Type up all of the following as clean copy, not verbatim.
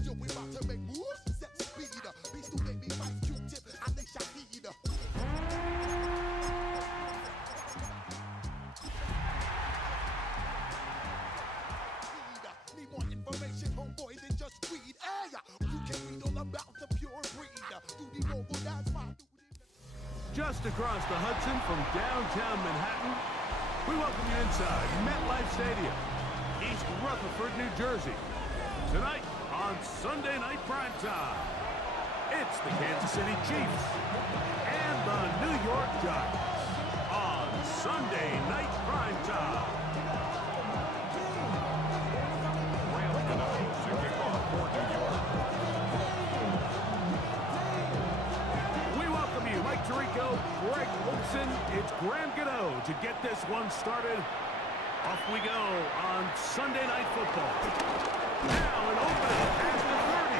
Yo, we about to make moves, set speed. Beast who make me fight Q-tip, I think Shahid. Need more information, homeboy, than just weed. Hey, you can read all about the pure breed. Do the mobile dance, Just across the Hudson from downtown Manhattan, we welcome you inside MetLife Stadium, East Rutherford, New Jersey. Tonight on Sunday Night Primetime, it's the Kansas City Chiefs and the New York Giants on Sunday Night Primetime. Mike Tirico, Greg Olson, it's Graham Gano to get this one started. Off we go on Sunday Night Football. Now an opening past the 30.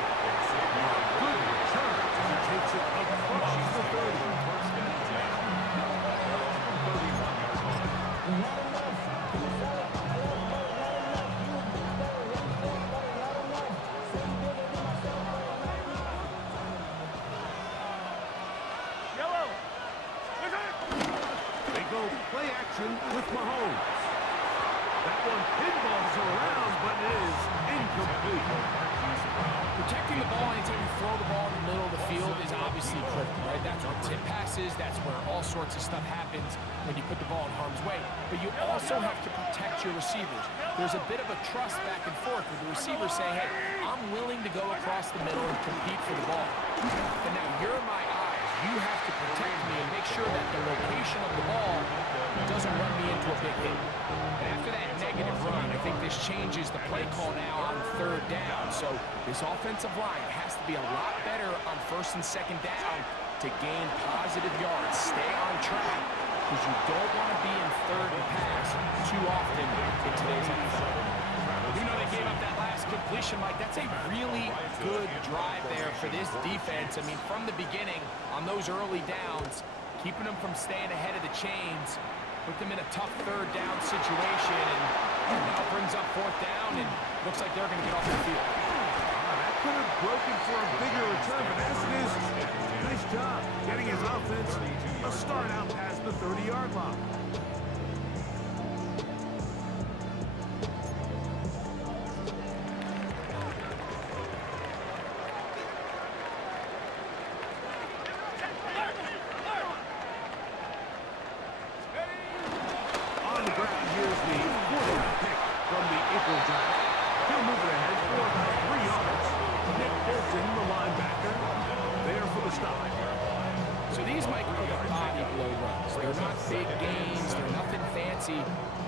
Good return as he takes it across the 30. First and 10. 31 yards. Play action with Mahomes. That one pinballs around, but it is incomplete. Protecting the ball anytime you throw the ball in the middle of the field is obviously critical, right? That's where tip passes, that's where all sorts of stuff happens when you put the ball in harm's way. But you also have to protect your receivers. There's a bit of a trust back and forth with the receiver saying, hey, I'm willing to go across the middle and compete for the ball. And now you're my eyes. You have to protect me and make sure that the location of the ball doesn't run me into a big hit. And after that negative run, I think this changes the play call now on third down. So this offensive line has to be a lot better on first and second down to gain positive yards. Stay on track because you don't want to be in third and pass too often in today's NFL. You know they gave up that last completion, Mike. That's a really good drive there for this defense. I mean, from the beginning, on those early downs, keeping them from staying ahead of the chains, put them in a tough third down situation, and now brings up fourth down, and looks like they're going to get off the field. That could have broken for a bigger return, but as it is, nice job getting his offense a start out past the 30-yard line.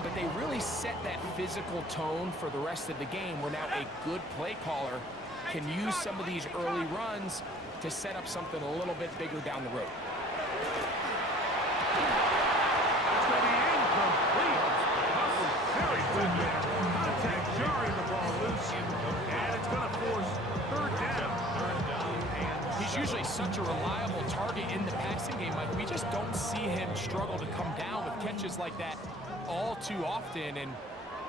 But they really set that physical tone for the rest of the game where now a good play caller can use some of these early runs to set up something a little bit bigger down the road. That's going to be incomplete. That was very good there. Contact jarring the ball loose, and it's going to force third down. He's usually such a reliable target in the passing game. Like, we just don't see him struggle to come down with catches like that all too often. And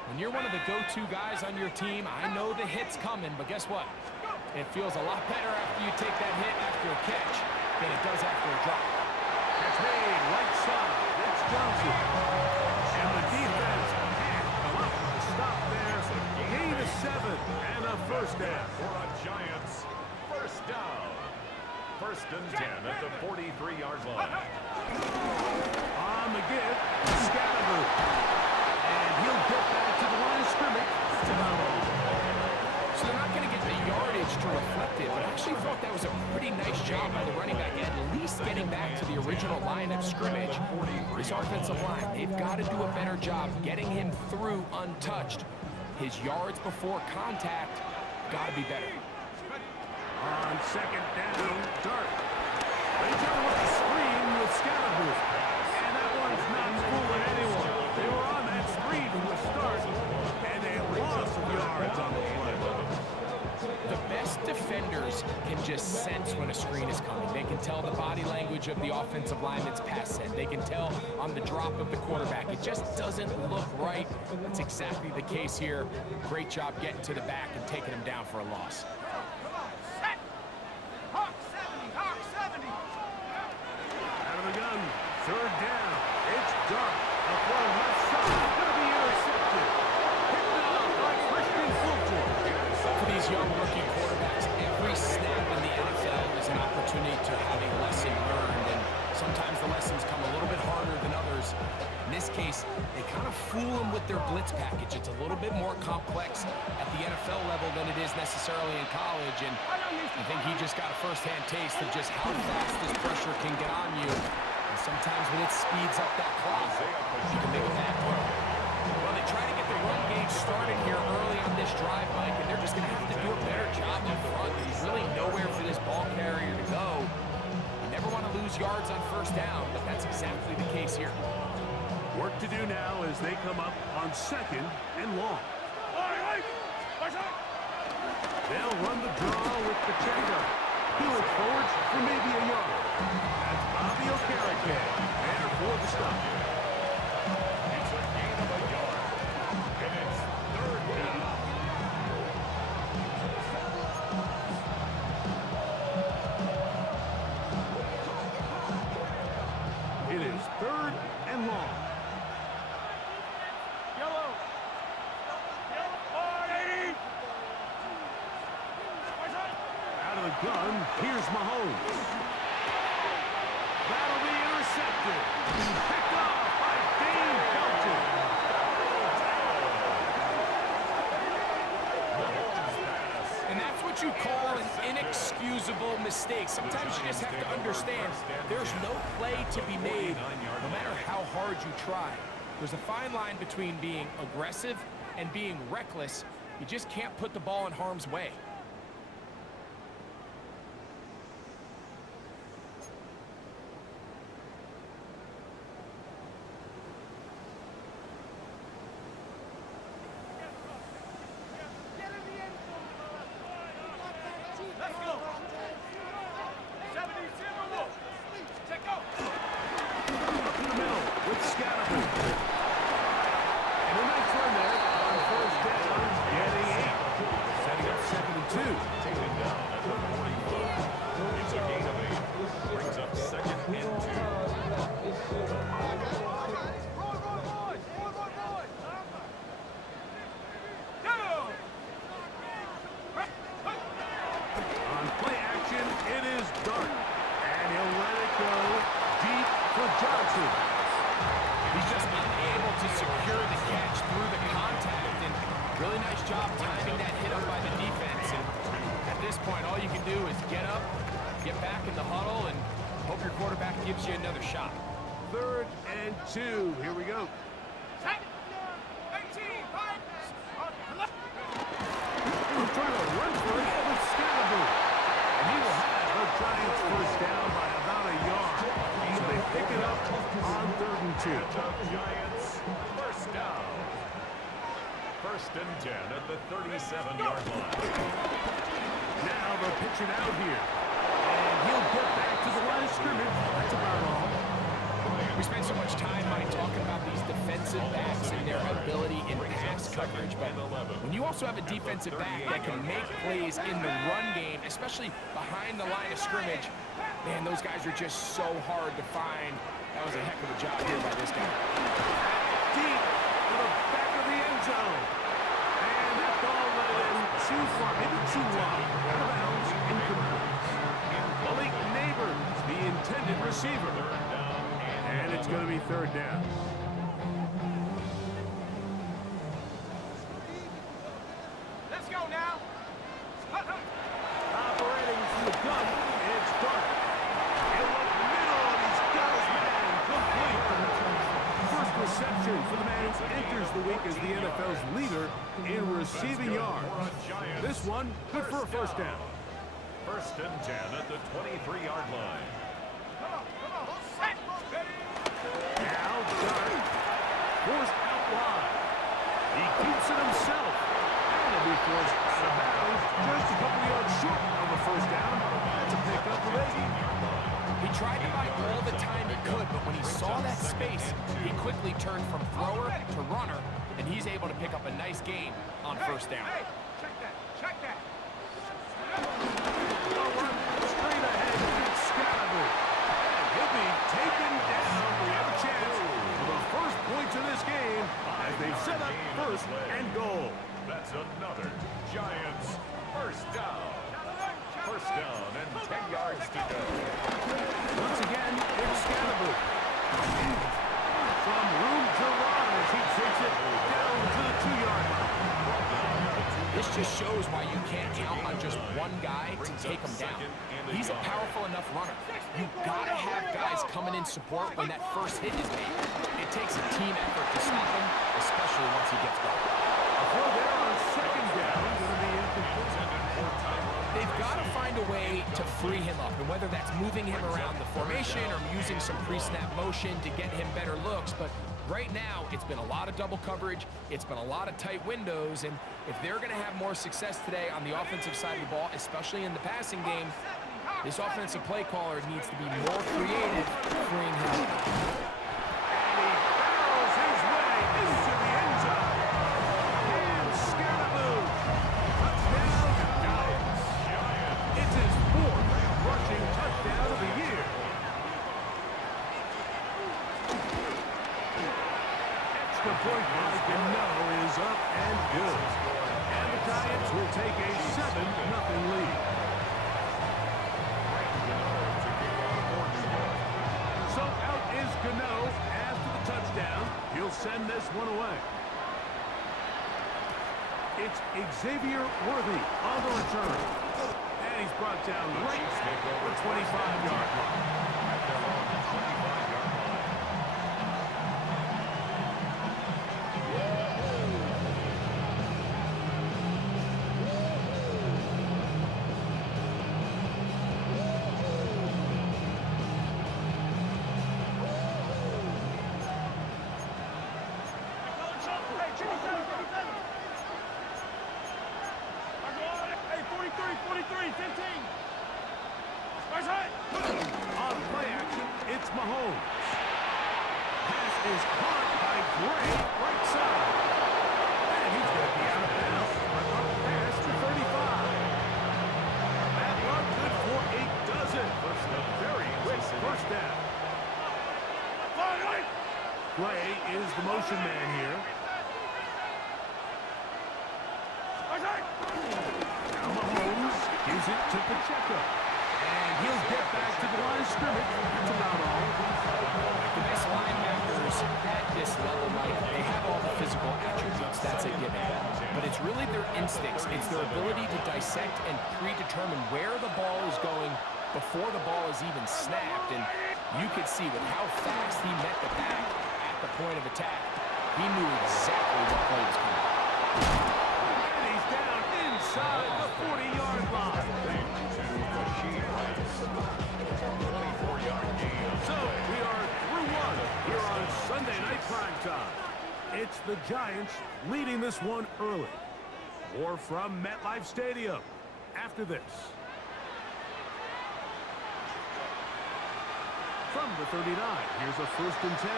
when you're one of the go-to guys on your team, I know the hit's coming, but guess what? It feels a lot better after you take that hit after a catch than it does after a drop. That's made right side. It's Johnson. And the defense can't come up with a stop there. Gain of 7 and a first down. For a Giants first down. First and 10 at the 43-yard line. On the give, Scalaboo. And he'll get back to the line of scrimmage. So they're not going to get the yardage to reflect it, but I actually thought that was a pretty nice job by the running back, at least getting back to the original line of scrimmage. This offensive line, they've got to do a better job getting him through untouched. His yards before contact got to be better. On second down, Dart. They turn with a screen with Scalaboo. And that one's not fooling anyone. They were on that screen from the start, and they lost some yards on the play. The best defenders players can just sense when a screen is coming. They can tell the body language of the offensive lineman's pass set. They can tell on the drop of the quarterback. It just doesn't look right. That's exactly the case here. Great job getting to the back and taking him down for a loss. Out of the gun, third down. It's dark. A throw left side. Going to be intercepted. Picked up by Christian Fulton. For these young rookie quarterbacks, every snap in the NFL is an opportunity to have a lesson learned, and sometimes the lessons come a little bit harder than others. In this case, they kind of fool them with their blitz package. It's a little bit more complex at the NFL level than it is necessarily in college, and I think he just got a first-hand taste of just how fast this pressure can get on you. And sometimes when it speeds up that clock, you can make a bad throw. Well, they try to get the run game started here early on this drive, Mike, and they're just going to have to do a better job up front. There's really nowhere for this ball carrier to go. You never want to lose yards on first down, but that's exactly the case here. Work to do now as they come up on second and long. They'll run the draw with Pacheco. He'll look forward for maybe a yard. That's Bobby Okereke there for the stop. It's a gain of a yard. And it's third down. It is third and long. Out of the gun, here's Mahomes. That'll be intercepted. Picked off by Dane Belton. And that's what you call an inexcusable mistake. Sometimes you just have to understand there's no play to be made no matter how hard you try. There's a fine line between being aggressive and being reckless. You just can't put the ball in harm's way. Johnson. He's just unable to secure the catch through the contact, and really nice job timing that hit up by the defense. And at this point, all you can do is get up, get back in the huddle, and hope your quarterback gives you another shot. 3rd and 2. Here we go. We're trying to run for it with Scalaboo. And he will have the Giants first down by about a yard. So they pick it up on 3rd and 2. Giants first down. 1st and 10 at the 37-yard line. Now they'll pitch it out here. And he'll get back to the line of scrimmage. That's about all. We spend so much time, Mike, talking about these defensive backs and their ability in pass coverage, but when you also have a defensive back that can make plays in the run game, especially behind the line of scrimmage, man, those guys are just so hard to find. That was a heck of a job here by this guy. Deep to the back of the end zone. And that ball went in too far, maybe too wide. Out of bounds, incomplete. Malik Neighbors, the intended receiver. And it's going to be 3rd down. Let's go now. Operating from the gun, it's Dark. In the middle, and he's got his man complete. First reception for the man who enters the week as the NFL's leader in receiving yards. This one, good for a first down. 1st and 10 at the 23-yard line. Now Dark, forced out wide. He keeps it himself. And he'll be forced out of bounds just a couple yards short of the first turn from thrower to runner, and he's able to pick up a nice gain on first down. Check that. Straight ahead to Scalaboo. He'll be taken down. We have a chance for the first points of this game as they set up first and goal. That's another Giants first down. First down and 10 yards to go. Once again, it's Scalaboo. From room to run as he takes it down to the 2-yard line. This just shows why you can't count on just one guy to take him down. He's a powerful enough runner. You've got to have guys coming in support when that first hit is made. It takes a team effort to stop him, especially once he gets going. A throw there on second down. Going to be incomplete. They've got to find a way to free him up, and whether that's moving him around the formation or using some pre-snap motion to get him better looks, but right now, it's been a lot of double coverage, it's been a lot of tight windows, and if they're going to have more success today on the offensive side of the ball, especially in the passing game, this offensive play caller needs to be more creative freeing him up. And he barrels his way into the end zone. And Scalaboo. Touchdown, Giants. It's his 4th rushing touchdown of the year. Extra point by Gano is up and good. And the Giants will take a 7-0 lead. So out is Gano after the touchdown. He'll send this one away. It's Xavier Worthy on the return. And he's brought down right at the 25-yard line. On play action, it's Mahomes. Pass is caught by Gray, right side. And he's going to be out of bounds. Up past the 35. That run good for a dozen. Very quick first down. Gray is the motion man here. Now Mahomes gives it to Pacheco. And he'll get back to the line of scrimmage. That's about all. The best linebackers at this level, Mike, they have all the physical attributes. That's a given. But it's really their instincts. It's their ability to dissect and predetermine where the ball is going before the ball is even snapped. And you could see with how fast he met the back at the point of attack, he knew exactly what play was coming. And he's down inside the 40-yard line. So we are through one here on Sunday Night Primetime. It's the Giants leading this one early. More from MetLife Stadium after this. From the 39, here's a 1st and 10.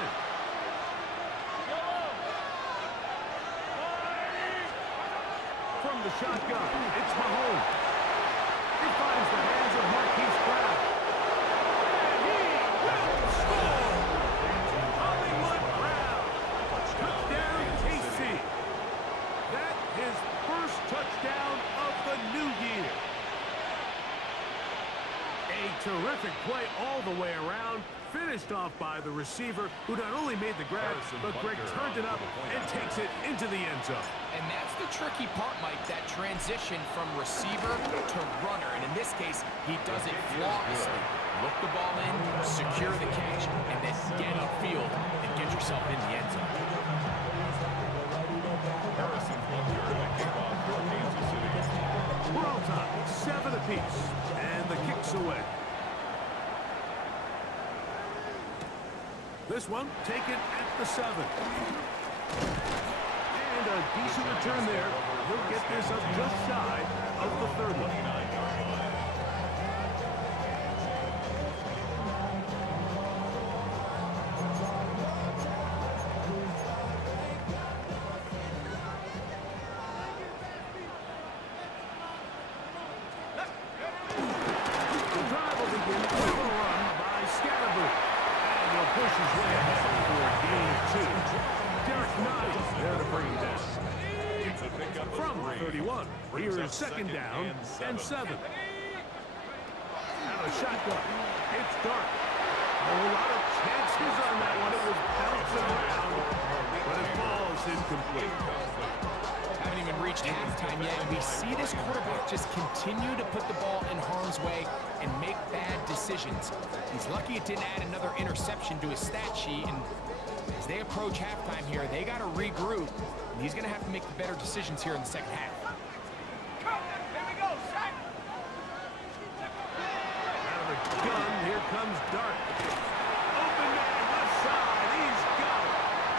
From the shotgun, it's Mahomes. He finds the hands of Marquise Brown. And he will score! Hollywood Brown. Touchdown, KC. That his first touchdown of the new year. A terrific play all the way around. Finished off by the receiver, who not only made the grab, but Greg turned it up and takes it into the end zone. And that's the tricky part, Mike, that transition from receiver to runner. And in this case, he does it flawlessly. Look the ball in, secure the catch, and then get upfield and get yourself in the end zone. We're all time, 7 apiece, and the kick's away. This one taken at the 7. And a decent return there. He'll get this up just shy of the 30. from the 31. Here's second down and 7. Out of shotgun. It's Dart. A lot of chances on that one. It was bouncing around, but it falls incomplete. Haven't even reached halftime yet, and we see this quarterback just continue to put the ball in harm's way and make bad decisions. He's lucky it didn't add another interception to his stat sheet, and as they approach halftime here, they got to regroup, and he's going to have to make the better decisions here in the second half. Out of the gun, here comes Dart. Open man, left side, he's got it.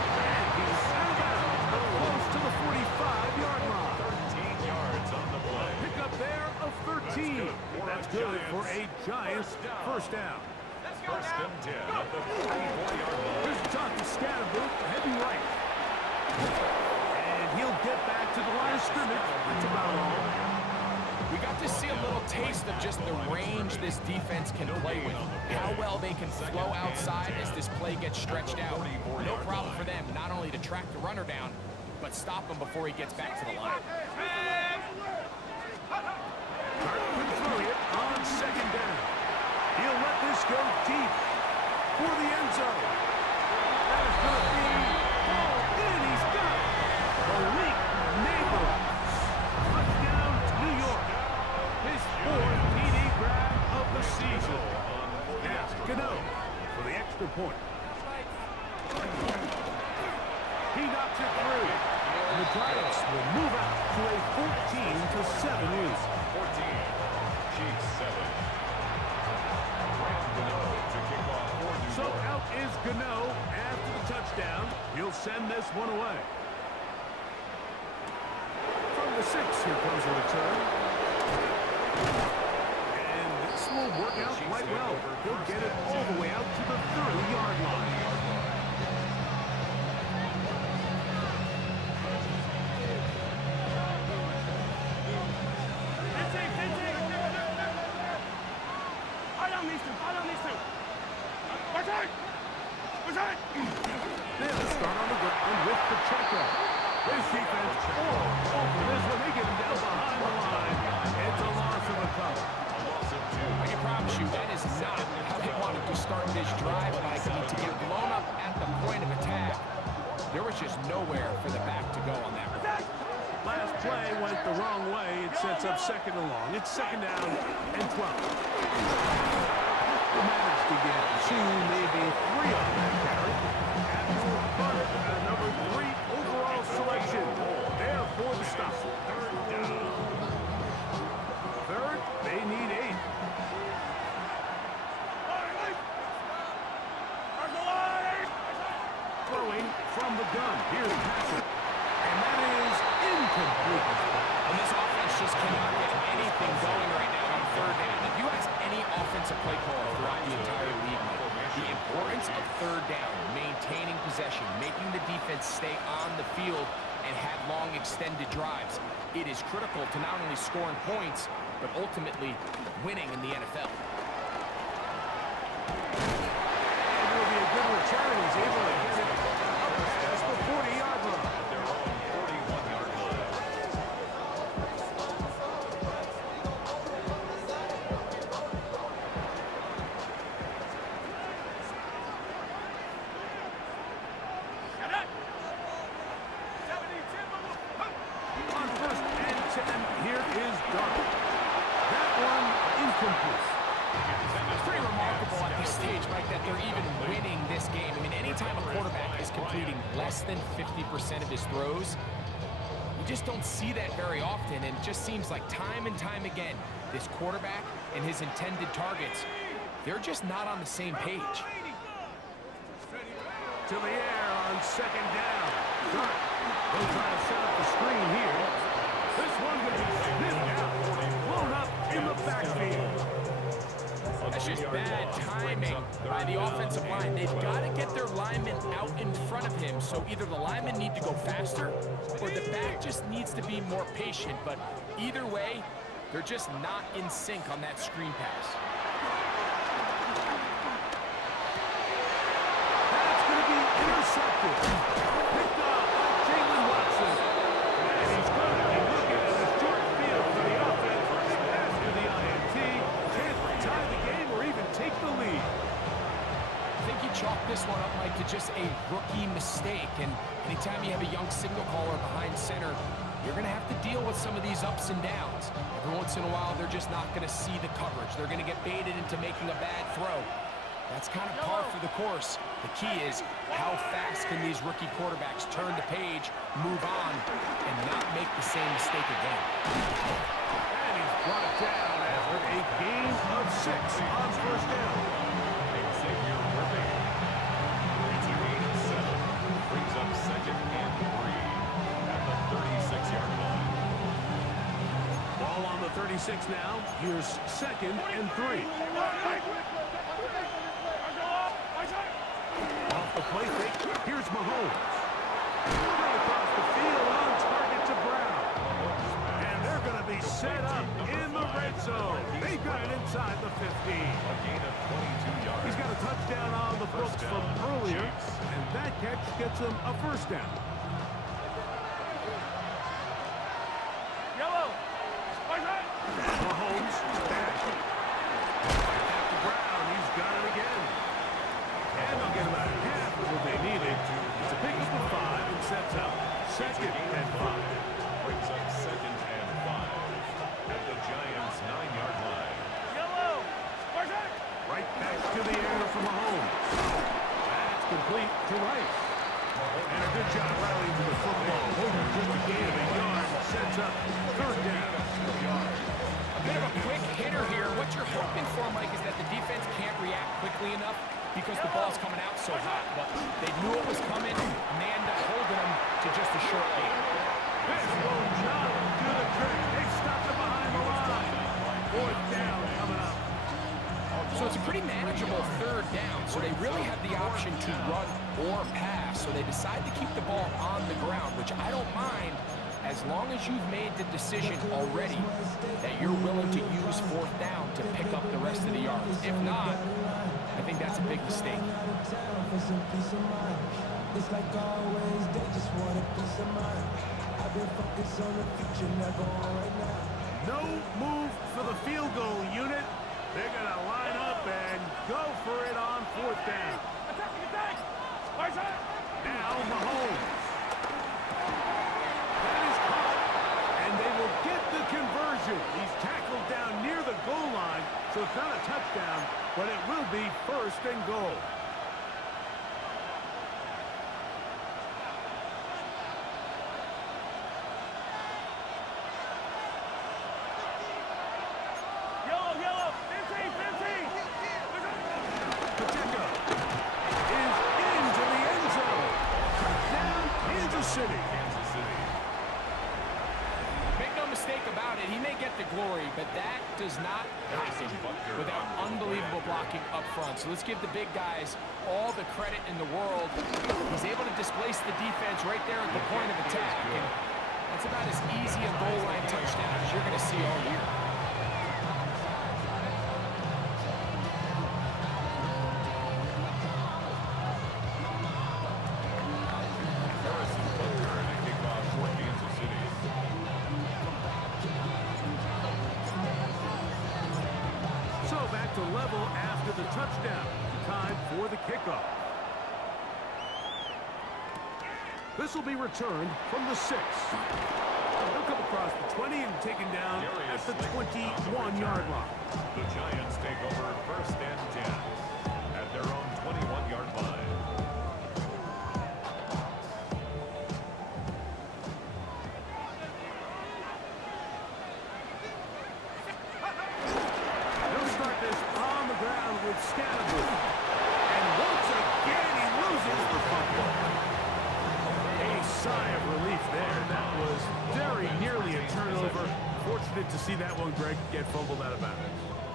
And he's out close to the 45-yard line. 13 yards on the play. Pick up there of 13. That's good for a Giants first down. First and 10 at the 44-yard line. Here's Johnny Scatterboot, heavy right. And he'll get back to the line of scrimmage. That's about all. We got to see a little taste of just the range this defense can play with. How well they can flow outside as this play gets stretched out. No problem for them not only to track the runner down, but stop him before he gets back to the line. Cartman throw it on second down. He'll let this go deep for the end zone. That is going to be ball in. He's got it. Malik Neighbors. Touchdown, New York. His fourth TD grab of the season. Now, Gano for the extra point. He knocks it through. And the Giants will move out to a 14-7 lead. 14, Chiefs 7. To kick off for New So York. out is Gano after the touchdown. He'll send this one away. From the 6, here comes a return. And this will work out quite well. He'll get it all the way out to the 30-yard line. They'll start on the ground with Pacheco. This defense all over this one. They get him down behind the line. It's a loss of a couple. I can promise you that is not how they wanted to start this drive, Mike. I mean, to get blown up at the point of attack, there was just nowhere for the back to go on that one. Last play went the wrong way. It sets up second and long. It's second down and 12. They managed to get 2, maybe 3 on that carry. Absolute butter, number 3 overall selection. There for the stop. Third, they need 8. Throwing from the gun. Here's Patrick. And that is incomplete. And this offense just cannot get anything going right now on third down. If you ask any offensive play caller throughout the entire league, the importance of third down, maintaining possession, making the defense stay on the field and have long extended drives, it is critical to not only scoring points, but ultimately winning in the NFL. And it will be a good return. He's able to get it up past the 40-yard line. Their own 41-yard line. On first and 10, here is Dart. That one incomplete. It's pretty remarkable at this stage, Mike, that they're even winning this game. I mean, anytime a quarterback is completing less than 50% of his throws, you just don't see that very often, and it just seems like time and time again, this quarterback and his intended targets, they're just not on the same page. To the air on second down. Dart. They'll try to set up the screen here. This one going to be sniffed out. Blown up in the backfield. That's just bad timing by the offensive line. They've got to get their linemen out in front of him, so either the linemen need to go faster or the back just needs to be more patient. But either way, they're just not in sync on that screen pass. That's going to be intercepted. Picked up by Jalen Watson. And he's going to be looking this one up, Mike, to just a rookie mistake. And anytime you have a young signal caller behind center, you're going to have to deal with some of these ups and downs. Every once in a while, they're just not going to see the coverage. They're going to get baited into making a bad throw. That's kind of par for the course. The key is how fast can these rookie quarterbacks turn the page, move on, and not make the same mistake again. And he's brought it down after a gain of 6 on first down. Xavier Worthy. It's a gain of 7. Brings up second and 3 at the 36-yard line. Ball on the 36 now. Here's second and 3. Off the play fake, here's Mahomes. Right across the field on target to Brown. And they're going to be set up in the red zone. They've got it inside the 15. A gain of 22 yards. He's got a touchdown on the books from earlier, and that catch gets him a first down. Mahomes back. After Brown, he's got it again. And they'll get about half of what they needed to pick up the 5 and sets up second and 5. Brings up second and 5 at the Giants' 9-yard line. Right back to the air for Mahomes. That's complete to Rice. And a good job rallying to the football. Just a gain of a yard sets up third down. A bit of a quick hitter here. What you're hoping for, Mike, is that the defense can't react quickly enough because the ball's coming out so hot. But they knew it was coming, and they end up holding them to just a short gain. This will not do the trick. They stopped it behind the line. Fourth down coming up. So it's a pretty manageable third down. So they really have the option to run or pass. So they decide to keep the ball on the ground, which I don't mind as long as you've made the decision already that you're willing to use fourth down to pick up the rest of the yards. If not, I think that's a big mistake. It's like always, they just want a piece of mind. I've been focused on the future, never on right now. No move for the field goal unit. They're going to line up and go for it on fourth down. Now Mahomes. That is caught, and they will get the conversion. He's tackled down near the goal line, so it's not a touchdown, but it will be first and goal. Pacheco is into the end zone. Touchdown, Kansas City. Kansas City. Make no mistake about it, he may get the glory, but that does not happen without unbelievable blocking up front. So let's give the big guys all the credit in the world. He's able to displace the defense right there at the point of attack. And that's about as easy a goal line touchdown as you're going to see all year. Harrison Butker and a kickoff for Kansas City. So back to level after the touchdown. Time for the kickoff. This will be returned from the 6. He'll come across the 20 and taken down at the 21-yard line. The Giants take over first and 10 at their own 21-yard line. They'll start this on the ground with Scattergood. And once again, he loses the fumble. A sigh of relief there. That was very nearly a turnover. Fortunate to see that one, Greg, get fumbled out of bounds.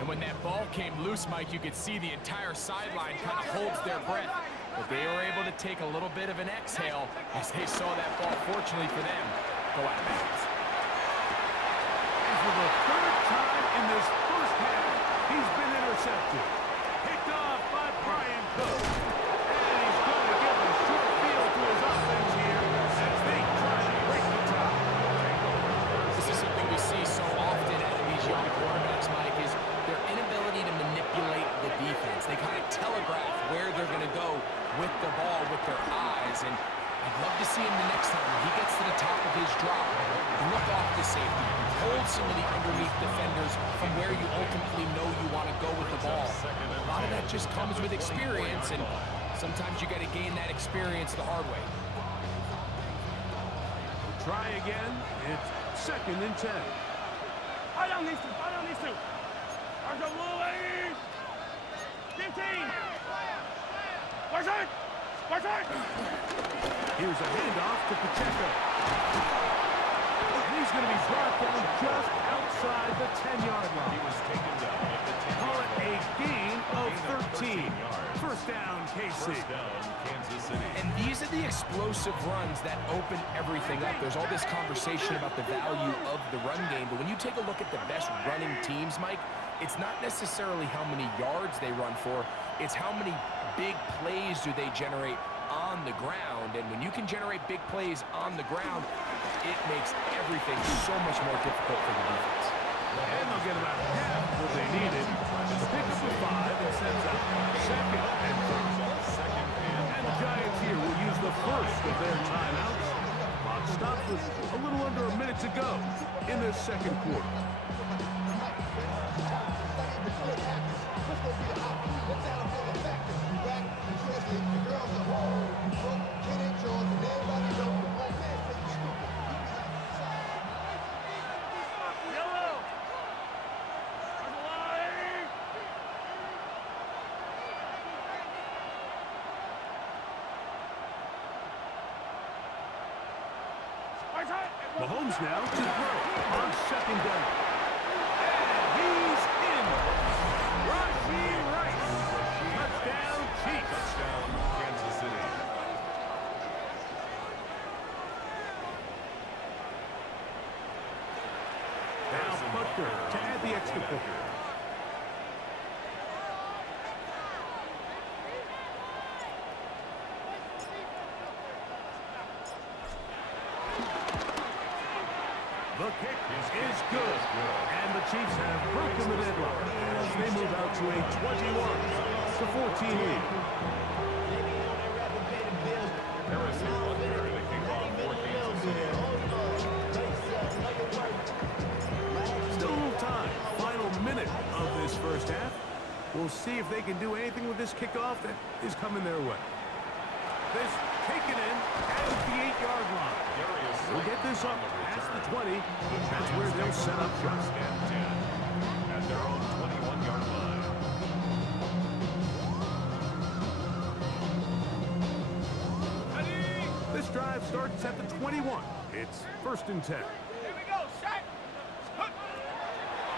And when that ball came loose, Mike, you could see the entire sideline kind of holds their breath. But they were able to take a little bit of an exhale as they saw that ball, fortunately for them, go out of bounds. And for the third time in this first half, he's been intercepted. Picked off by Brian Cook. And he's going to give a short field to his offense here as they try to break the tie. This is something we see so often out of these young quarterbacks, Mike, is their inability to manipulate the defense. They kind of telegraph where they're going to go with the ball with their eyes, and I'd love to see him the next time when he gets to the top of his drop, look off the safety, hold some of the underneath defenders from where you ultimately know you want to go with the ball. A lot of that just comes with experience, and sometimes you got to gain that experience the hard way. Try again. It's 2nd and 10. I don't need to. Argo Louis! 15! Barzard! Here's a handoff to Pacheco. And he's going to be brought down just outside the 10-yard line. He was taken down at the 10-yard Call it a line. gain of 13. yards. First down, KC. First down, Kansas City. And these are the explosive runs that open everything up. There's all this conversation about the value of the run game, but when you take a look at the best running teams, Mike, it's not necessarily how many yards they run for, it's how many big plays do they generate on the ground. And when you can generate big plays on the ground, it makes everything so much more difficult for the defense. And they'll get about half what they needed. Just pick up the 5 and sends up 2nd and 3. And the Giants here will use the first of their timeouts. Clock stops with a little under a minute to go in this 2nd quarter. Mahomes now to throw on 2nd down. And he's in. Rashee Rice. Touchdown, Chiefs. Touchdown, Kansas City. Now Butker to add the extra point. The kick is good. And the Chiefs have broken the deadlock as they move out to a 21-14 lead. Harrison Butker to kick off for Kansas City. Still a little time. Final minute of this first half. We'll see if they can do anything with this kickoff that is coming their way. This taken in at the 8-yard line. We'll get this up past the 20. That's where they'll set up shop. First and 10 at their own 21-yard line. This drive starts at the 21. It's 1st and 10. Here we go, shot!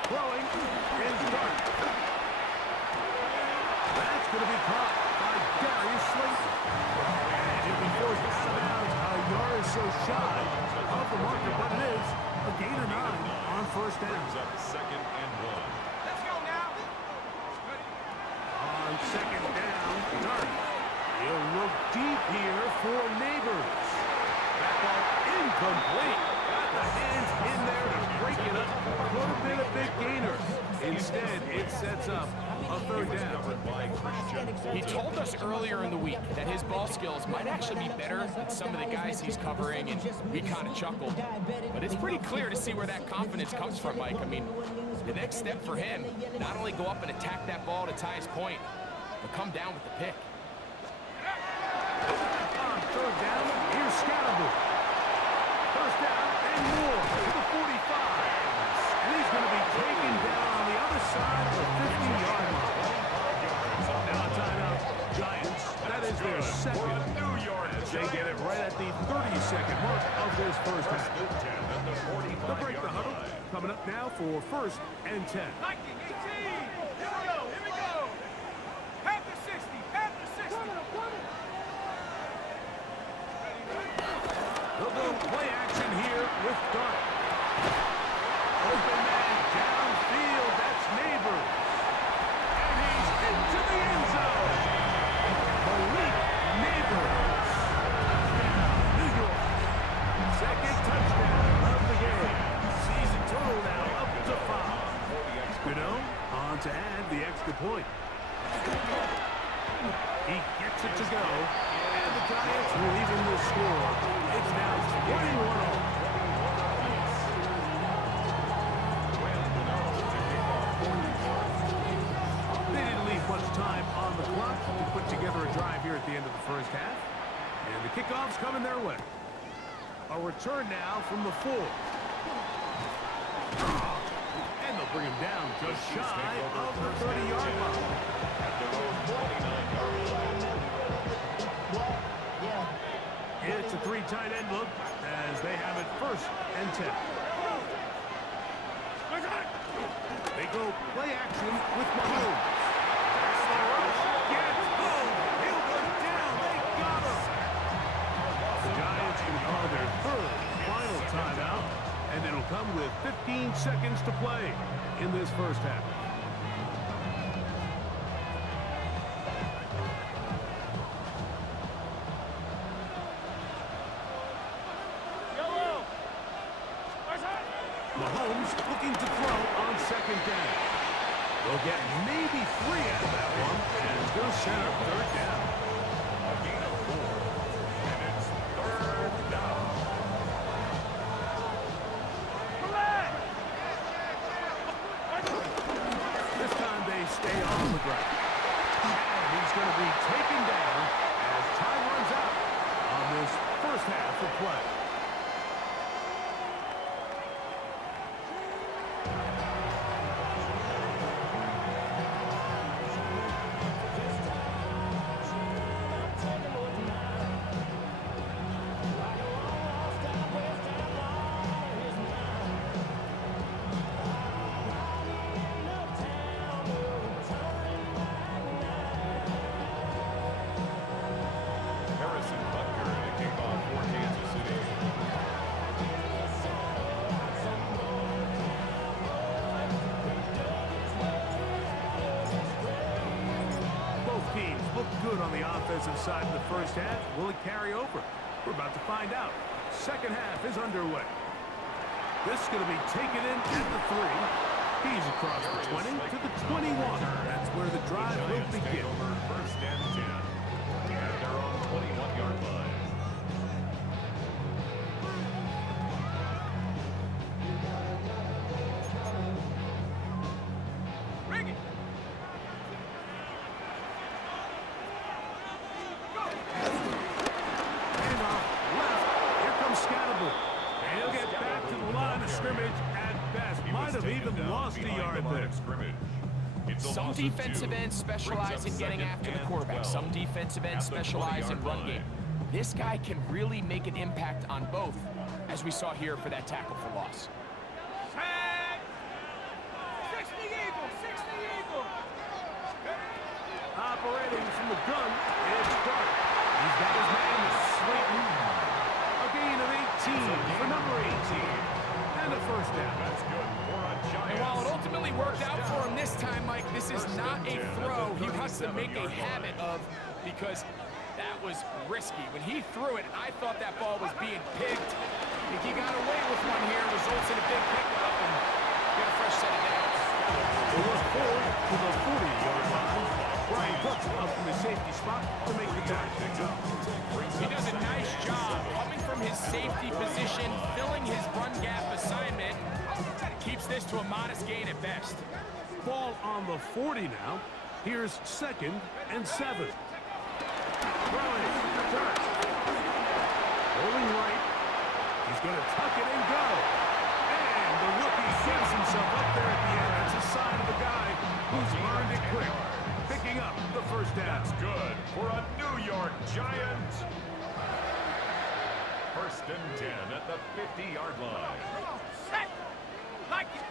Throwing is done. That's going to be caught by Darius Slayton. And he'll be forced out of bounds. Yard is so shy of the marker, but it is a gain of 9 on 1st down. Brings up 2nd and 1. Let's go now! On 2nd down, Dart. He'll look deep here for Neighbors. That ball incomplete. Got the hands in there to break it up. Could have been a big gainer. Instead, it sets up a 3rd down. He told us earlier in the week that his ball skills might actually be better than some of the guys he's covering, and we kind of chuckled. But it's pretty clear to see where that confidence comes from, Mike. I mean, the next step for him, not only go up and attack that ball to tie his point, but come down with the pick. On 3rd down, here's Scatterby. 1st down and more to the 45. And he's going to be taken down on the other side of the 50-yard line. Now a timeout, Giants. That is their 2nd. As they get it right at the 32nd mark of this first half. They'll break the huddle. Coming up now for 1st and 10. 19, 18! Here we go! Panther 60, Panther 60! They'll go play action here with Dart. Open man downfield, that's Neighbors. And he's into the end zone. Malik Neighbors. New York. 2nd touchdown of the game. Season total now up to 5. On to add the extra point. He gets it to go. And the Giants will even the score. It's now 21-all. They didn't leave much time on the clock to put together a drive here at the end of the first half. And the kickoff's coming their way. A return now from the 4. And they'll bring him down just shy of the 30-yard line. At their own 29-yard line. It's a 3 tight end look as they have it 1st and 10. They go play action with Mahomes. And the rush gets home. He'll go down. They got him. The Giants can call their 3rd final timeout, and it'll come with 15 seconds to play in this first half. Mahomes looking to throw on 2nd down. They'll get maybe 3 out of that one, and they'll set up 3rd down. A gain of 4. And it's 3rd down. This time they stay on the ground. And he's going to be taken down as time runs out on this first half of play. Harrison Butker to kick off for Kansas City. Both teams look good on the offensive side of the first half. Will it carry over? We're about to find out. Second half is underway. This is going to be taken in at the 3. He's across the 20 to the 21. That's where the drive will Giants take begin. over 1st and 10. At their own 21-yard line. Bring it. Handoff left. Here comes Scatterbull. And he'll get back to the line of scrimmage at best. He Might was have taken even down lost a behind yard the line there. of scrimmage. It's a Some loss of defensive 2. ends specialize in Brings up getting 2nd after the and quarterback. 12. Some defensive ends At the specialize in 20-yard run line. game. This guy can really make an impact on both, as we saw here for that tackle for loss. Tag. 60 Eagle. 60 Eagle. Operating from the gun, it's Dart. He's got his man Slayton. A gain of 18 for number 18. And a 1st down. That's good for a Giants. And while it ultimately worked out for him this time, Mike, this is not a throw he wants to make a habit of, because that was risky. When he threw it, I thought that ball was being picked. If he got away with one here, results in a big pickup and get a fresh set of downs. They look forward to the 40-yard line. Brian Cook up from the safety spot to make the tackle. He does a nice job coming from his safety position, filling his run gap assignment. Keeps this to a modest gain at best. Ball on the 40 now. Here's 2nd and 7. Throwing, turn. Rolling right. He's going to tuck it and go. And the rookie gets himself up there at the end. That's a sign of a guy who's learned it quick. Picking up the 1st down. That's good for a New York Giant. 1st and 10 at the 50-yard line. Set. Like it.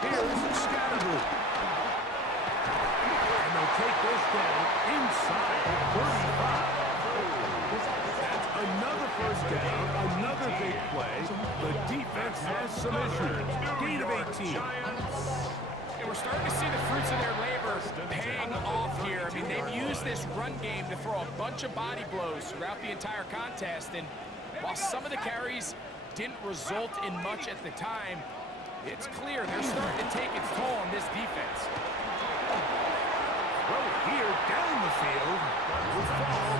Here's Scatterbull. And they'll take this down inside the 35. That's another 1st down, another big play. The defense has some issues. Gain of 18. And we're starting to see the fruits of their labor paying off here. I mean, they've used this run game to throw a bunch of body blows throughout the entire contest. And while some of the carries didn't result in much at the time, it's clear they're starting to take its toll on this defense. Throw here down the field. Will fall.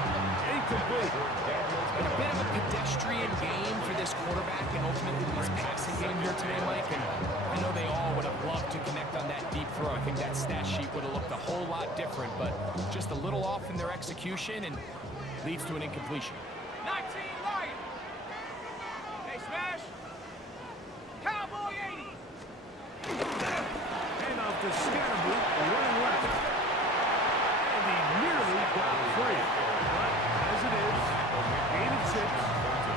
Incomplete. Been a bit of a pedestrian game for this quarterback and ultimately this passing game here today, Mike. And I know they all would have loved to connect on that deep throw. I think that stat sheet would have looked a whole lot different, but just a little off in their execution and leads to an incompletion. 19 Lion. Hey, Smash. Cowboy 80. Hand off to Scatterboot, running left. And he nearly got free. But as it is, gain of 6.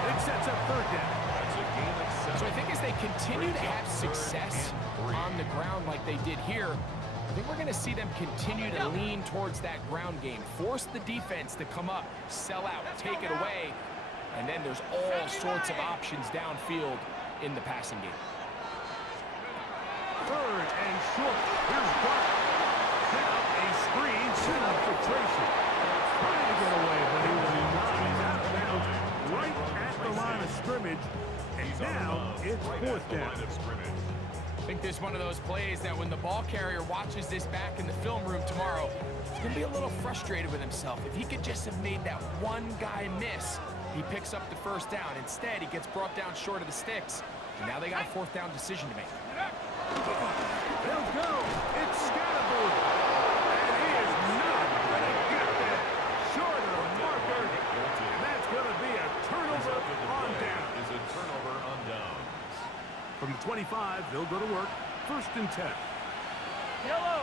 It sets up third down. That's a gain of 7. So I think as they continue to have success on the ground like they did here, I think we're going to see them continue to lean towards that ground game, force the defense to come up, sell out, take it away, and then there's all sorts of options downfield in the passing game. Third and short. Here's Clark. Now a screen set up for Tracy. Trying to get away, but he will not. He's out of bounds right at the line of scrimmage. And now it's fourth down. I think this is one of those plays that when the ball carrier watches this back in the film room tomorrow, he's going to be a little frustrated with himself. If he could just have made that one guy miss, he picks up the first down. Instead, he gets brought down short of the sticks. And now they got a fourth down decision to make. They'll go. It's Scatterboot. And he is not going to get there. Short of the marker. And that's going to be a turnover on down. Is a turnover on downs. From the 25, they'll go to work. First and 10. Yellow.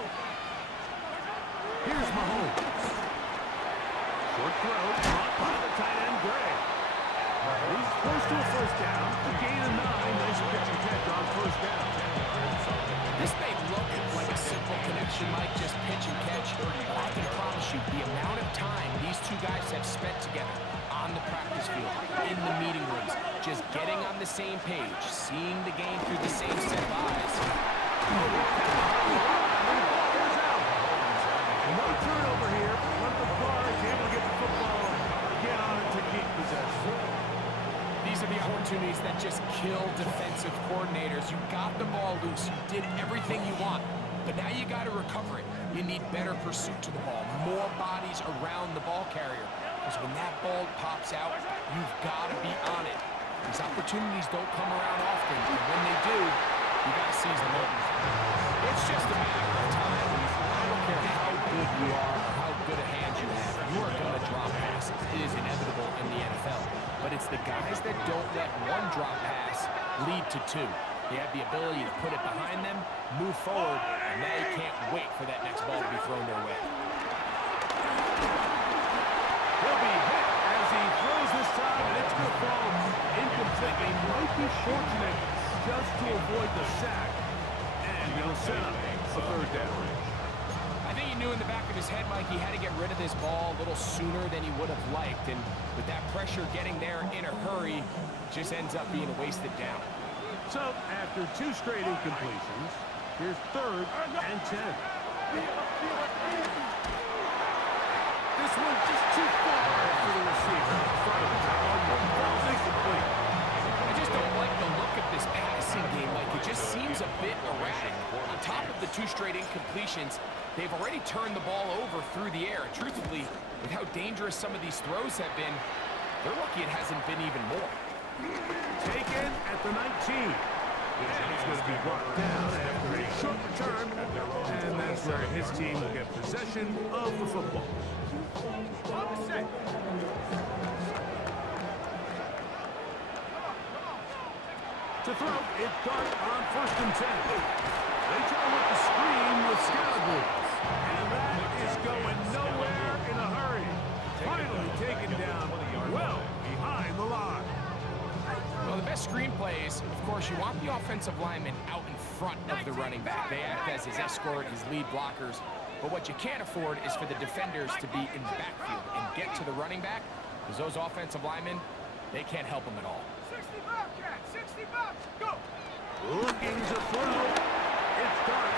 Here's Mahomes. Short throw. Caught by the tight end, Gray. He's close to a first down. A gain of 9. Nice pitch and catch on first down. This may look like a simple connection, Mike, just pitch and catch, but I can promise you the amount of time these two guys have spent together on the practice field, in the meeting rooms, just getting on the same page, seeing the game through the same set of eyes. No turnover here. Wendell Clark is able to get the football again on it to keep possession. These are the opportunities that just kill defensive coordinators. You got the ball loose. You did everything you want. But now you got to recover it. You need better pursuit to the ball. More bodies around the ball carrier. Because when that ball pops out, you've got to be on it. These opportunities don't come around often. And when they do, you got to seize them up. It's just a matter of time. I don't care how good you are or how good a hand you have. You are going to drop passes. It is inevitable in the NFL. But it's the guys that don't let one drop pass lead to two. They have the ability to put it behind them, move forward, and they can't wait for that next ball to be thrown their way. He'll be hit as he throws this time, and it's going to fall incomplete. They might be fortunate just to avoid the sack. And he'll set up a third down. I think he knew in the back of his head, Mike, he had to get rid of this ball a little sooner than he would have liked. And with that pressure getting there in a hurry, just ends up being a wasted down. So, after 2 straight incompletions, here's third and 10. This one just too far for the receiver. In front of him. Ball's incomplete. I just don't like the look of this passing game, Mike. It just seems a bit erratic. On top of the 2 straight incompletions, they've already turned the ball over through the air. Truthfully, with how dangerous some of these throws have been, they're lucky it hasn't been even more. Taken at the 19. And he's going to be brought down after a short return. And that's where his team will get possession of the football. On the set. To throw, it's Dart on first and 10. They try with the screen with Scalaboo. And that is going nowhere in a hurry. Finally taken down well behind the line. Well, the best screenplays, of course, you want the offensive lineman out in front of the running back. They act as his escort, his lead blockers. But what you can't afford is for the defenders to be in the backfield and get to the running back, because those offensive linemen, they can't help him at all. 60 Bobcat, 60 Bob, go! Looking to throw. It's Dart.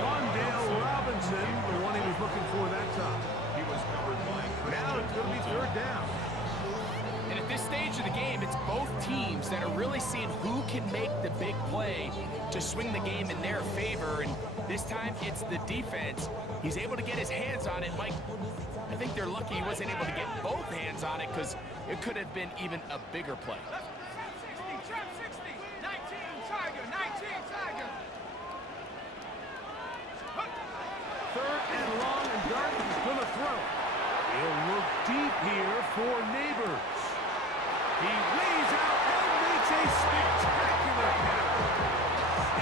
Wandale Robinson, the one he was looking for that time. He was covered by Now it's going to be third down. And at this stage of the game, it's both teams that are really seeing who can make the big play to swing the game in their favor, and this time it's the defense. He's able to get his hands on it. Mike, I think they're lucky he wasn't able to get both hands on it because it could have been even a bigger play. Trap 60, 19 Tiger, 19 Tiger. Third and long, and Darden is going to throw. He'll look deep here for Neighbors. He lays out and makes a spectacular catch.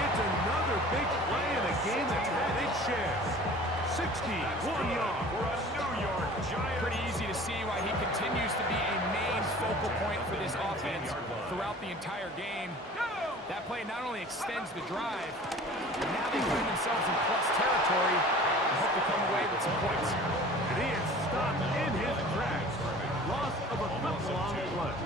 It's another big play in a game that's had its share. 61 yards. For a New York Giants. Pretty easy to see why he continues to be a main focal point for this offense throughout the entire game. That play not only extends the drive, but now they find themselves in plus territory and hope to come away with some points. And he is stopped in his tracks. Loss of a couple on the play.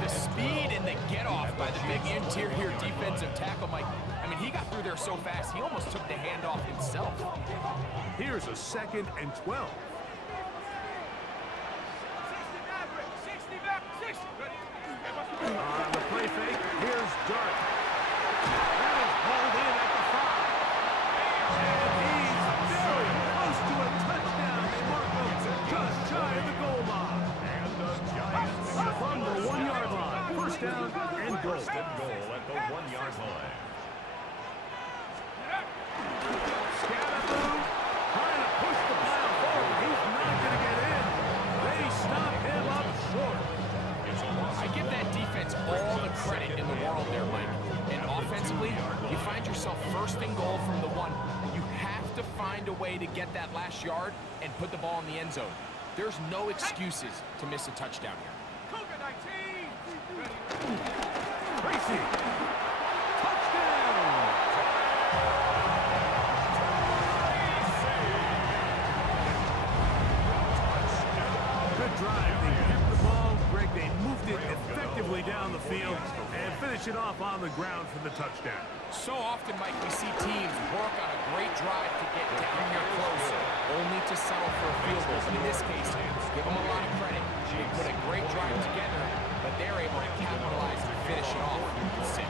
The speed and the get-off by the big interior defensive tackle, Mike. I mean, he got through there so fast, he almost took the handoff himself. Here's a 2nd and 12. 60 Maverick, 60 Maverick, 60. On the play fake, here's Dart. That is pulled in at the 5. And he's very close to a touchdown. They mark him just shy of the goal line. And the Giants From the 1-yard line, first down and goal. first and goal at the 1-yard line. Scatterboo trying to push the pile forward. He's not going to get in. They stop him up short. I give that defense all the credit in the world there, Mike. And offensively, you find yourself first and goal from the 1. You have to find a way to get that last yard and put the ball in the end zone. There's no excuses to miss a touchdown here. Cougar 19. Tracy. Touchdown. Good drive. They kept the ball. Greg, they moved it effectively down the field and finish it off on the ground for the touchdown. So often, Mike, we see teams work on a great drive to get down here close, only to settle for a field goal. But in this case, give them a lot of credit. They put a great drive together, but they're able to capitalize and finish it off with 6.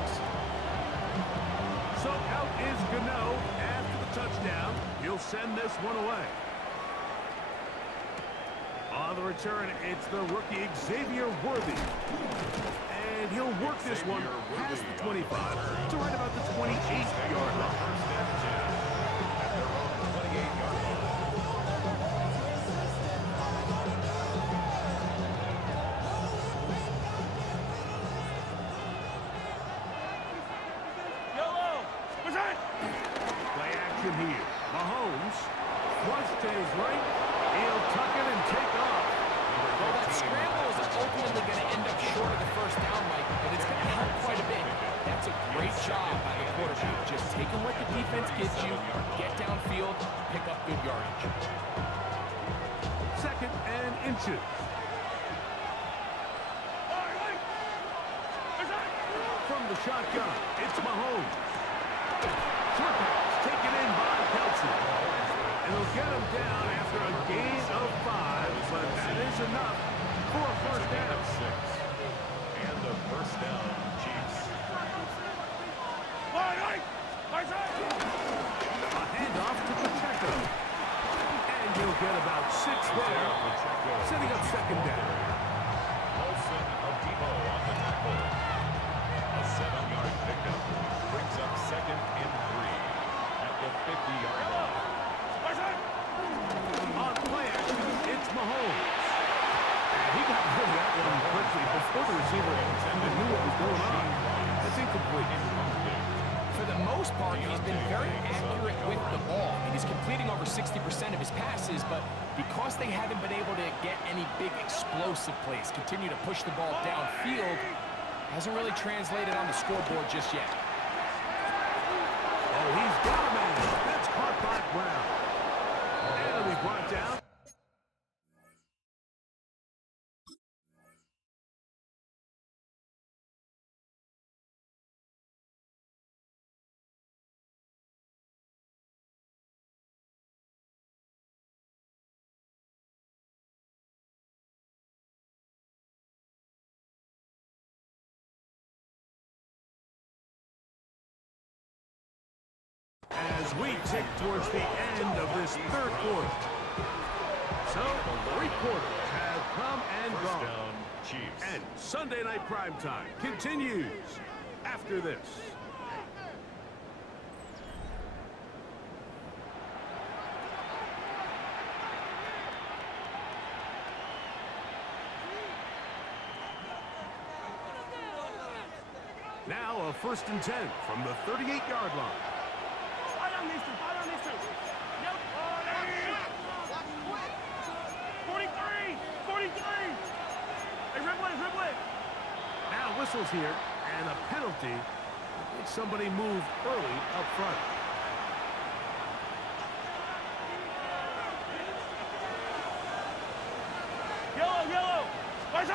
So out is Gano after the touchdown. He'll send this one away. On the return, it's the rookie Xavier Worthy. And he'll work this one past the 25 to right about the 28-yard line. First and 10 at their own 28-yard line. Play action here. Mahomes flush to his right. He'll tuck it and take off. Well, that scramble is ultimately going to end up short of the first down, Mike, but it's going to help quite a bit. That's a great job by the quarterback. Just taking what the defense gives you, get downfield, pick up good yardage. 2nd and inches. From the shotgun, it's Mahomes. Short pass taken in by Kelsey. And he'll get him down after a gain of 5, but that is enough for a first down. 6. And the first down, Chiefs. A handoff to Pacheco. And he'll get about 6 there, setting up 2nd down. Olsen Odibo on the tackle. A 7-yard pickup brings up 2nd and 3 at the 50-yard line. On play action, it's Mahomes. And he got rid of that one quickly before the receiver even knew what was going on. It's incomplete. For the most part, he's been very accurate with the ball. I mean, he's completing over 60% of his passes, but because they haven't been able to get any big explosive plays, continue to push the ball downfield, hasn't really translated on the scoreboard just yet. Oh, he's got a man. That's caught by Brown. And he'll be brought down. as we tick towards the end of this third quarter. So, 3 quarters have come and First gone. down, Chiefs. And Sunday Night Primetime continues after this. Now a 1st and 10 from the 38-yard line. Fight on these two. Fight on these two. Yep. 43. 43. Hey, Ripley. Now whistles here, and a penalty. I think somebody moved early up front. Yellow. Where's it?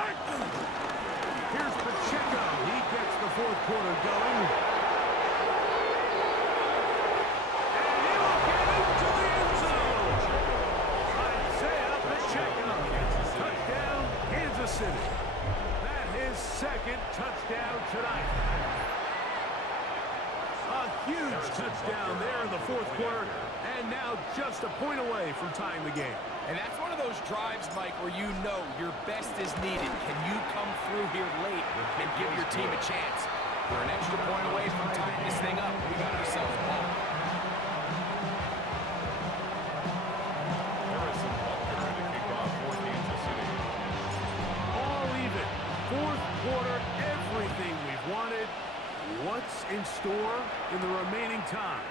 Here's Pacheco. He gets the 4th quarter going. And he will get into the end zone. Isaiah Pacheco. Touchdown, Kansas City. That is 2nd touchdown tonight. A huge touchdown there in the 4th quarter. And now just a point away from tying the game. And that's one of those drives, Mike, where you know your best is needed. Can you come through here late and give your team a chance? We're an extra point away from tying this thing up. We got ourselves a ball. Harrison Butker to kick off for Kansas City. All even. 4th quarter, everything we've wanted. What's in store in the remaining time?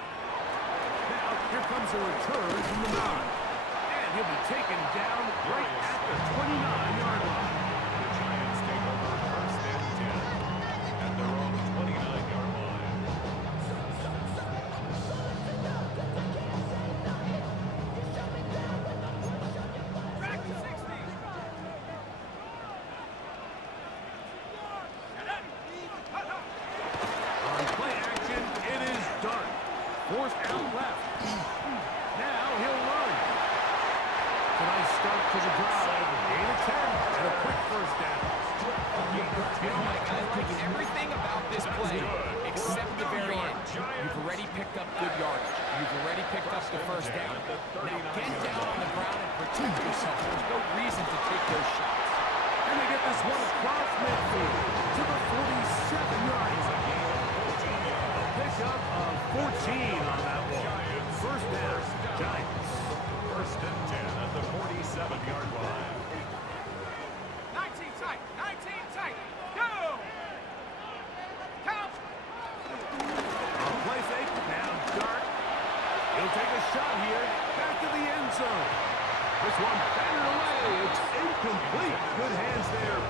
Now, here comes a return from the 9. And he'll be taken down right at the 29-yard line. The Giants take over 1st and 10 at their own 29-yard line. Back to 60. On play action, it is Dart. Forced out left. Now he'll run. A nice start to the drive. Gain of 10 and a quick 1st down. You know, Mike, I like everything about this play except the very end. You've already picked up good yardage. You've already picked up the 1st down. Now get down on the ground and protect yourself. There's no reason to take those shots. And they get this one across midfield to the 47-yard line. A pickup of 14 on that one. 1st down, Giants. 1st and 10 at the 47-yard line. 19 tight. Go. Count. A play fake, now Dart. He'll take a shot here, back to the end zone. This one batted away, it's incomplete. Good hands there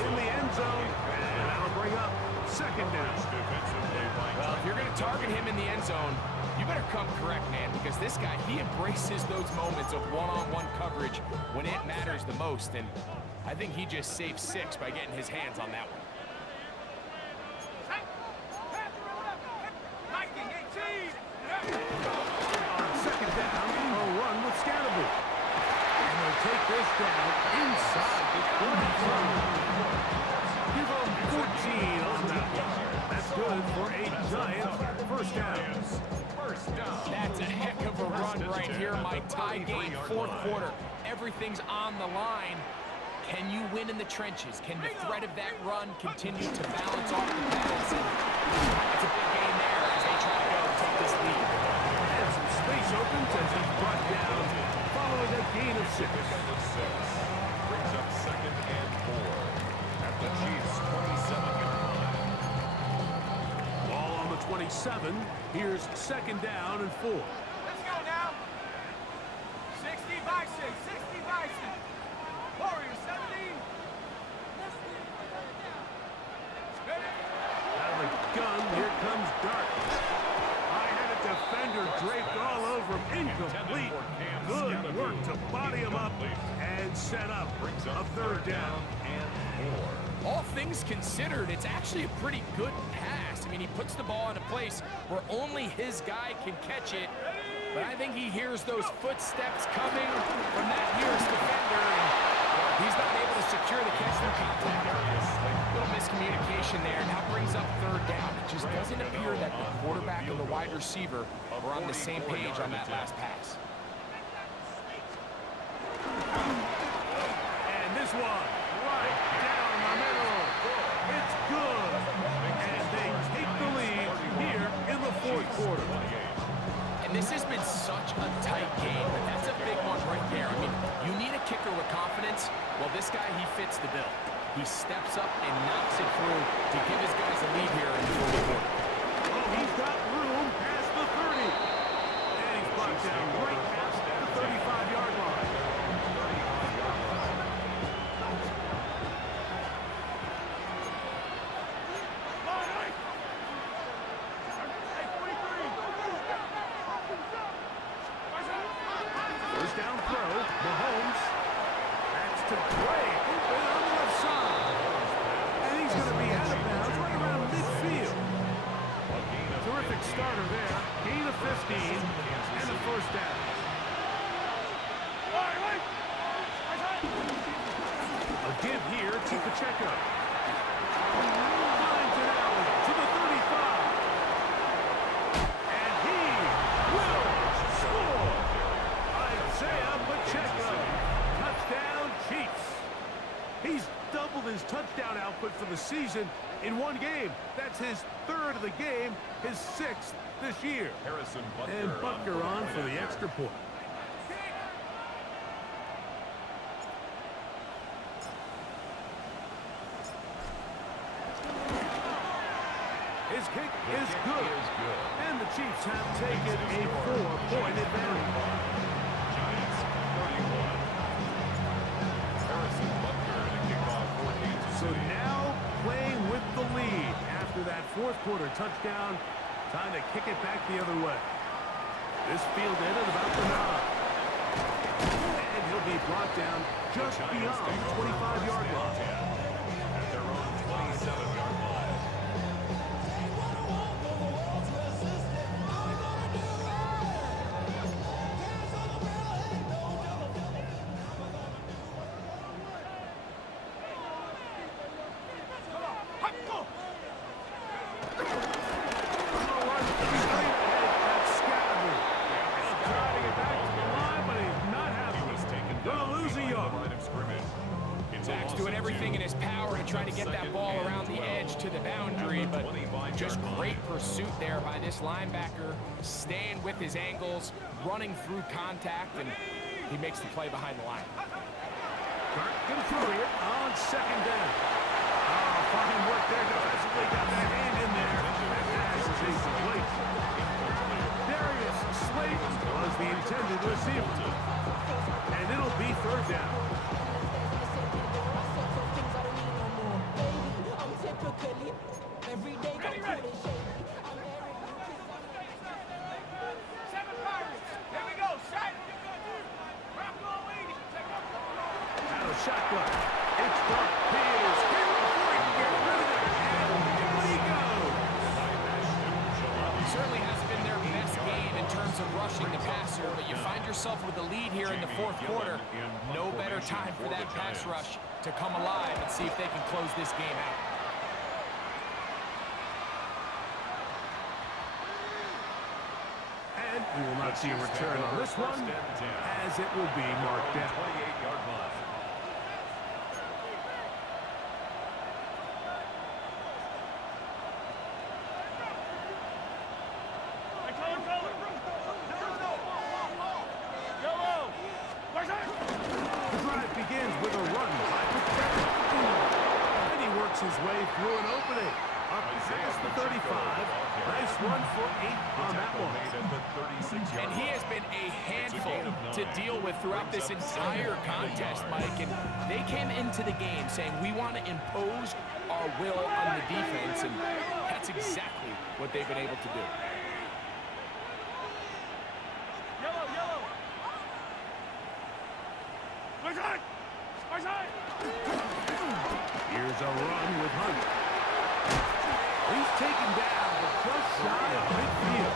in the end zone, and that'll bring up 2nd down. Defensively by Well, if you're going to target him in the end zone, you better come correct, man, because this guy, he embraces those moments of one-on-one coverage when it matters the most, and I think he just saved 6 by getting his hands on that one. 19, 18. On 2nd down, a run with Scannable. And they'll take this down inside the 25. Give them 14 on that one. That's good for a Giant 1st down. That's a heck of a run right here, Mike. Tie game, 4th quarter. Everything's on the line. Can you win in the trenches? Can the threat of that run continue to balance off the pass? And it's a big game there as they try to go take this lead. And some space opens as he's brought down following a gain of 6. Brings up 2nd and 4 at the Chiefs' 27-yard line. Ball on the 27. Here's 2nd down and 4. Let's go now. 60 Bison. Warriors 70. Out of the gun, here comes Dart. I-had a defender draped all over him. Incomplete. Good work to body him up and set up a 3rd down. And 4. All things considered, it's actually a pretty good pass. I mean, he puts the ball in a place where only his guy can catch it. But I think he hears those footsteps coming from that nearest defender, and he's not able to secure the catch through contact. Little miscommunication there. Now brings up 3rd down. It just doesn't appear that the quarterback and the wide receiver were on the same page on that last pass. And this one, right down the middle. It's good. And they take the lead here in the fourth quarter. And this has been such a tight game, but that's a big one right there. I mean, you need a kicker with confidence. Well, this guy, he fits the bill. He steps up and knocks it through to give his guys a lead here in the fourth quarter. Oh, he's got room past the 30. And he's brought down right past the 35-yard line. First down throw, Mahomes. That's to Gray, open on the left side. And he's going to be out of bounds right around midfield. Terrific starter there. Gain of 15 and a first down. A give here to Pacheco. Finds it out to the 35. And he will score. Isaiah Pacheco. Touchdown, Chiefs. He's doubled his touchdown output for the season in one game. That's his third of the game, his sixth this year. Harrison And Butker on for the extra point. His kick is good. And the Chiefs have taken a 4-point advantage. Giants 31. Harrison Butker to kick off 14-2. So now playing with the lead after that fourth quarter touchdown. Time to kick it back the other way. This field in at about the 9. And he'll be brought down just beyond the 25-yard line. At their own 27-yard line. Zach's doing everything in his power to try to get that ball around the edge to the boundary, but just great pursuit there by this linebacker, staying with his angles, running through contact, and he makes the play behind the line. Going through it on second down. Oh, fine work there defensively. Got that hand in there. That pass is incomplete. Darius Slayton was the intended receiver. And it'll be third down. Every day Ready, ready. Seven Pirates. Here we go. Set. Rock on, lady. Out of shotgun. It's Brock Peters. Here before he can get rid of it. And down he goes. He certainly hasn't been their best game in terms of rushing the passer, but you find yourself with a lead here in the fourth quarter. No better time for that pass rush to come alive and see if they can close this game out. And we will not see a return on this one, as it will be marked down. 28-yard line. The drive begins with a run by Pacheco. And he works his way through an opening. Up past the 35. Nice run for 8 on that one. And he has been a handful to deal with throughout this entire contest, Mike. And they came into the game saying, we want to impose our will on the defense, and that's exactly what they've been able to do. Here's a run with Hunt. He's taken down, but just shy of midfield.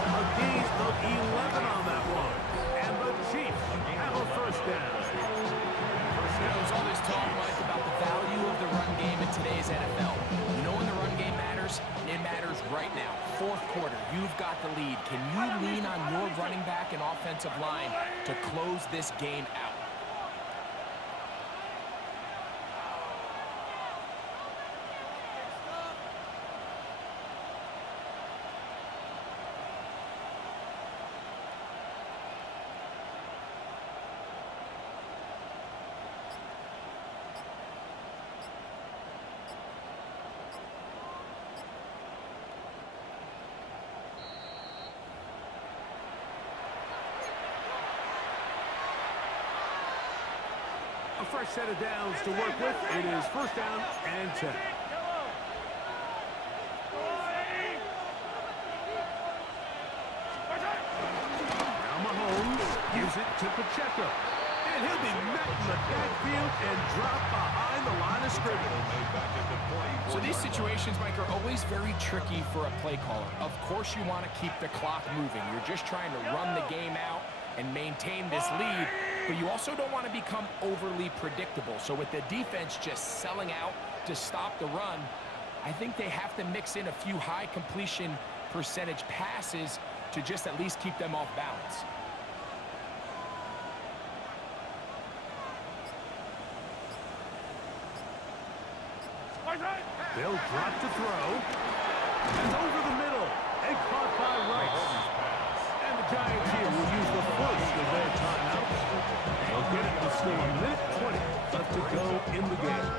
A gain of 11 on that one. And the Chiefs have a first down. There's all this talk, Mike, about the value of the run game in today's NFL. You know when the run game matters? It matters quarter. You've got the lead. Can you lean on your running back and offensive line to close this game out? A fresh set of downs to work with. It is first down and 10. Now Mahomes gives it to Pacheco. And he'll be met in the backfield and dropped behind the line of scrimmage. So these situations, Mike, are always very tricky for a play caller. Of course you want to keep the clock moving. You're just trying to run the game out and maintain this lead, but you also don't want to become overly predictable. So with the defense just selling out to stop the run, I think they have to mix in a few high completion percentage passes to just at least keep them off balance. They'll drop to throw. And over the middle. And caught by Rice. And the Giants here will use the first of their timeouts. They'll get it to still a minute 20 left to go in the game.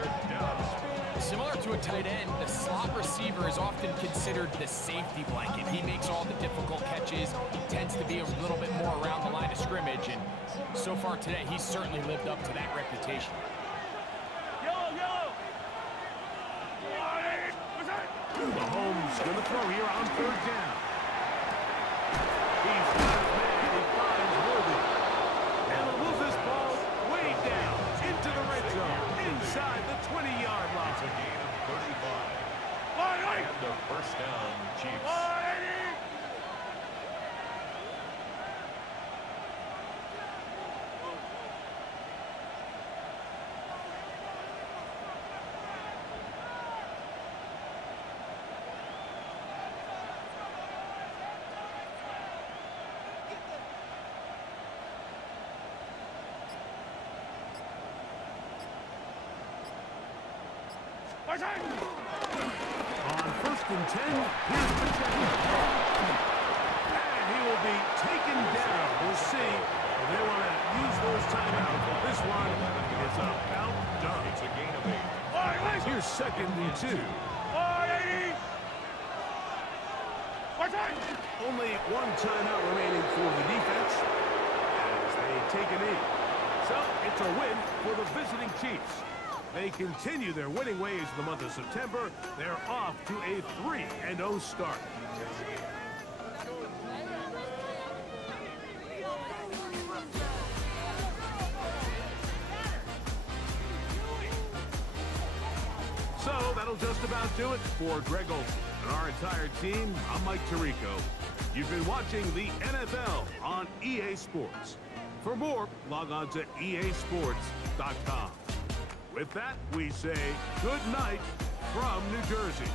Similar to a tight end, the slot receiver is often considered the safety blanket. He makes all the difficult catches, tends to be a little bit more around the line of scrimmage, and so far today, he's certainly lived up to that reputation. Mahomes going to throw here on third down. He's got his man. He finds Worthy. And he'll move this ball way down into the red zone, inside the 20-yard line. It's a gain of 35. And the first down, Chiefs. On first and 10, here's Pacheco. And he will be taken down. We'll see if they want to use those timeouts. This one is about done. It's a gain of 8. Here's second and 2. Only one timeout remaining for the defense as they take a knee. So it's a win for the visiting Chiefs. They continue their winning ways in the month of September. They're off to a 3-0 start. So that'll just about do it for Greg Olsen and our entire team. I'm Mike Tirico. You've been watching the NFL on EA Sports. For more, log on to easports.com. With that, we say good night from New Jersey.